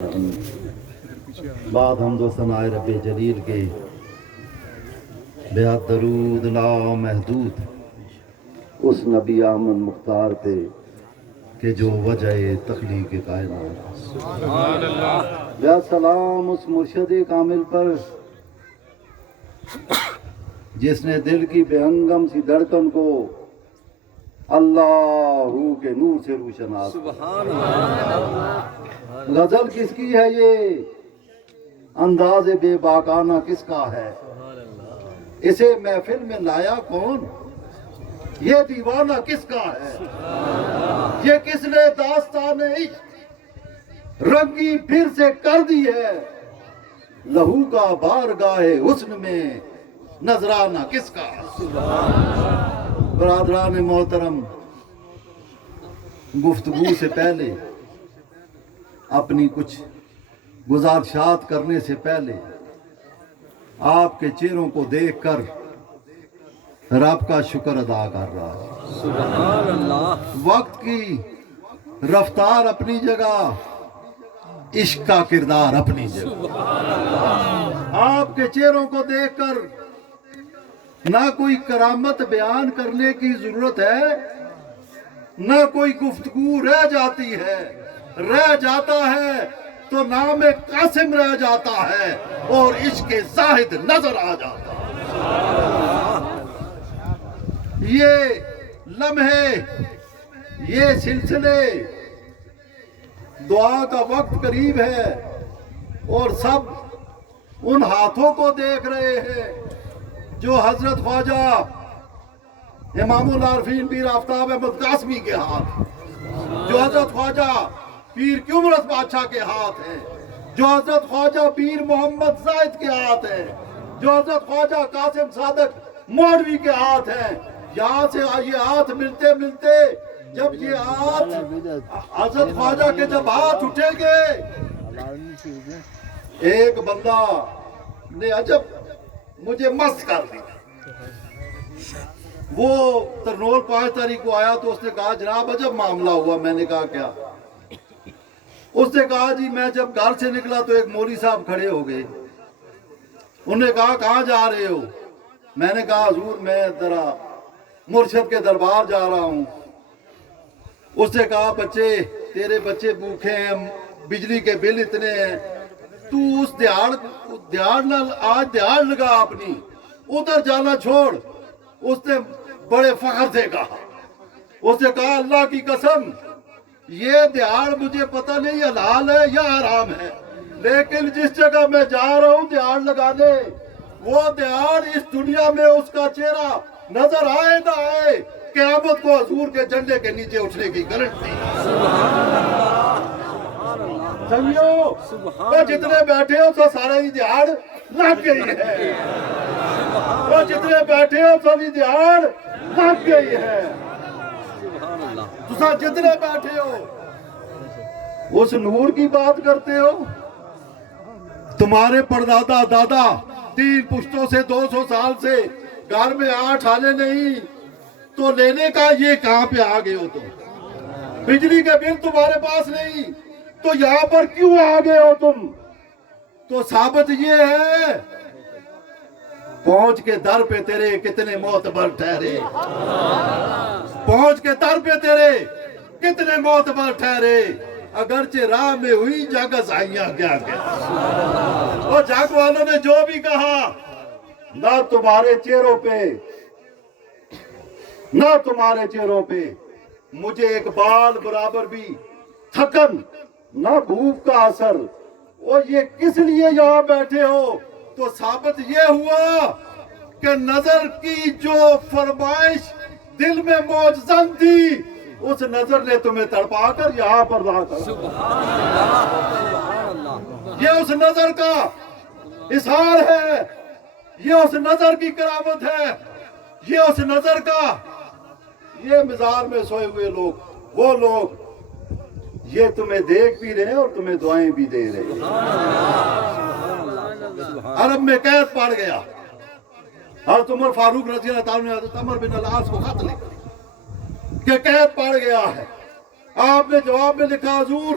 بعد حمد و ثناء رب جلیل کے بہت درود لامحدود اس نبی احمد مختار پہ کہ جو وجہ تخلیق کائنات، سبحان اللہ۔ یا سلام اس مرشد کامل پر جس نے دل کی بے ہنگم سی دھڑکن کو اللہ کے نور سے روشناس، سبحان اللہ۔ غزل کس کی ہے یہ، انداز بے باکانہ کس کا ہے، اسے محفل میں لایا کون، یہ دیوانہ کس کا ہے، یہ کس نے داستان عشق رنگی پھر سے کر دی ہے، لہو کا بارگاہ حسن میں نذرانہ کس کا ہے۔ برادران محترم، گفتگو سے پہلے اپنی کچھ گزارشات کرنے سے پہلے آپ کے چہروں کو دیکھ کر رب کا شکر ادا کر رہا ہے، سبحان اللہ۔ وقت کی رفتار اپنی جگہ، عشق کا کردار اپنی جگہ، آپ کے چہروں کو دیکھ کر نہ کوئی کرامت بیان کرنے کی ضرورت ہے، نہ کوئی گفتگو رہ جاتی ہے، رہ جاتا ہے تو نام قاسم رہ جاتا ہے اور عشق زاہد نظر آ جاتا ہے۔ یہ لمحے، یہ سلسلے، دعا کا وقت قریب ہے اور سب ان ہاتھوں کو دیکھ رہے ہیں جو حضرت خواجہ امام العارفین پیر آفتاب احمد قاسمی کے ہاتھ، جو حضرت خواجہ پیر کیومرث بادشاہ کے ہاتھ ہیں، جو حضرت خواجہ پیر محمد زاہد کے ہاتھ ہیں، جو حضرت خواجہ قاسم صادق مولوی کے ہاتھ ہیں۔ یہاں سے یہ ہاتھ ملتے ملتے جب یہ ہاتھ حضرت خواجہ کے جب ہاتھ اٹھیں گے، ایک بندہ نے عجب مجھے مست کر دیا۔ وہ ترنول 5 تاریخ کو آیا تو اس نے کہا جناب عجب معاملہ ہوا۔ میں نے کہا کیا؟ اس نے کہا جی میں جب گھر سے نکلا تو ایک مولوی صاحب کھڑے ہو گئے، انہوں نے کہا کہاں جا رہے ہو؟ میں نے کہا حضور میں ذرا مرشد کے دربار جا رہا ہوں۔ اس نے کہا بچے تیرے بچے بھوکے ہیں، بجلی کے بل اتنے ہیں، تو اس آج دیہڑ لگا اپنی، ادھر جانا چھوڑ۔ اس نے بڑے فخر سے کہا، اس نے کہا اللہ کی قسم یہ دیہڑ مجھے پتہ نہیں حلال ہے یا حرام ہے، لیکن جس جگہ میں جا رہا ہوں دیہڑ لگانے، وہ دیہڑ اس دنیا میں اس کا چہرہ نظر آئے نہ آئے، قیامت کو حضور کے جھنڈے کے نیچے اٹھنے کی گارنٹی۔ سمجھو وہ جتنے بیٹھے ہو تو سارے ہی دیہڑ لگ گئی ہے، وہ جتنے بیٹھے ہو سبھی دیہڑ لگ گئی ہے، تسا جتنے بیٹھے ہو اس نور کی بات کرتے ہو۔ تمہارے پردادا دادا 3 پشتوں سے 200 سال سے گھر میں 8 آنے نہیں تو لینے کا یہ کہاں پہ آ گئے ہو؟ تم بجلی کے بل تمہارے پاس نہیں تو یہاں پر کیوں آ گئے ہو تم؟ تو ثابت یہ ہے پہنچ کے در پہ تیرے کتنے معتبر ٹھہرے، پہنچ کے در پہ تیرے کتنے معتبر ٹھہرے، اگرچہ راہ میں ہوئی جگ ازائیاں کیا کیا۔ اور جگ والوں نے جو بھی کہا، نہ تمہارے چہروں پہ مجھے ایک بال برابر بھی تھکن، نہ بھوک کا اثر۔ اور یہ کس لیے یہاں بیٹھے ہو؟ تو ثابت یہ ہوا کہ نظر کی جو فرمائش دل میں موجزن تھی، اس نظر نے تمہیں تڑپا کر یہاں پر لا کر، یہ اس نظر کا اظہار ہے، یہ اس نظر کی کرامت ہے، یہ اس نظر کا، یہ مزار میں سوئے ہوئے لوگ، وہ لوگ یہ تمہیں دیکھ بھی رہے اور تمہیں دعائیں بھی دے رہے۔ عرب میں قید پڑ گیا، حضرت عمر فاروق رضی اللہ تعالیٰ نے حضرت عمر بن العاص کو خط لکھا کہ قید پڑ گیا ہے۔ آپ نے جواب میں لکھا حضور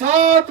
7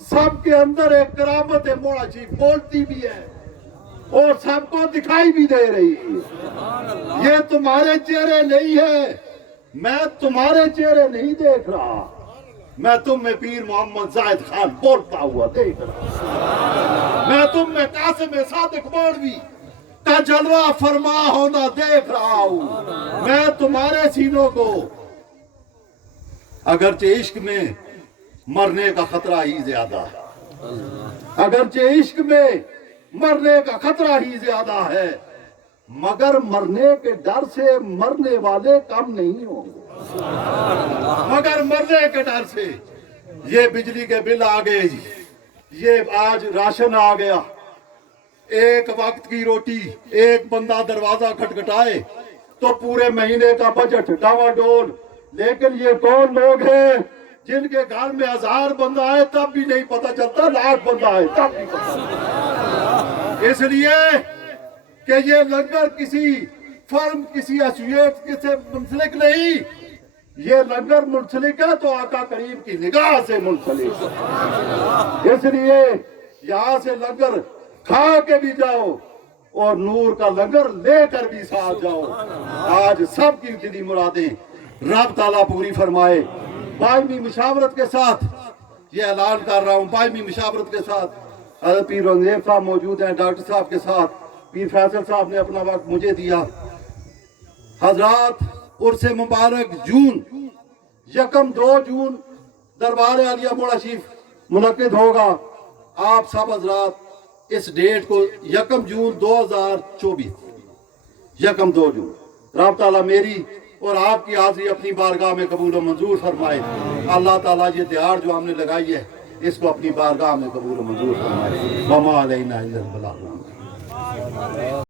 سب کے اندر ایک کرامت ہے، مولا شریف بولتی بھی ہے اور سب کو دکھائی بھی دے رہی ہے۔ یہ تمہارے چہرے نہیں ہے، میں تمہارے چہرے نہیں دیکھ رہا، میں تم میں پیر محمد زاہد خان بولتا ہوا دیکھ رہا، میں تم میں قاسم صادق مولوی کا جلوہ فرما ہونا دیکھ رہا ہوں۔ میں تمہارے سینوں کو، اگرچہ عشق میں مرنے کا خطرہ ہی زیادہ ہے، اگرچہ عشق میں مرنے کا خطرہ ہی زیادہ ہے، مگر مرنے کے ڈر سے مرنے والے کم نہیں ہوں گے، مگر مرنے کے ڈر سے۔ یہ بجلی کے بل آ گئے جی، یہ آج راشن آ گیا، ایک وقت کی روٹی، ایک بندہ دروازہ کھٹکھٹائے تو پورے مہینے کا بجٹ ڈاوا ڈول۔ لیکن یہ کون لوگ ہیں جن کے گھر میں 1000 بندہ آئے تب بھی نہیں پتہ چلتا، 1,00,000 بندہ آئے تب بھی پتہ چلتا۔ اس لیے کہ یہ لنگر کسی فرم، کسی ایسوسییٹ سے منسلک نہیں، یہ لنگر منسلک ہے تو آقا کریم کی نگاہ سے منسلک ہے۔ اس لیے یہاں سے لنگر کھا کے بھی جاؤ اور نور کا لنگر لے کر بھی ساتھ جاؤ۔ آج سب کی دلی مرادیں رب تعالیٰ پوری فرمائے۔ باہمی مشاورت کے ساتھ یہ اعلان کر رہا ہوں، باہمی مشاورت کے ساتھ حضرت پیر رنگزیب صاحب موجود ہیں، ڈاکٹر صاحب کے ساتھ پیر فیصل صاحب نے اپنا وقت مجھے دیا۔ حضرات عرس مبارک جون، 1-2 جون دربار عالیہ مولا شریف منعقد ہوگا۔ آپ سب حضرات اس ڈیٹ کو 1 جون 2024، 1-2 جون، رب تعالیٰ میری اور آپ کی حاضری اپنی بارگاہ میں قبول و منظور فرمائے۔ اللہ تعالیٰ یہ دیار جو ہم نے لگائی ہے اس کو اپنی بارگاہ میں قبول و منظور فرمائے۔ وما علینا الا البلاغ۔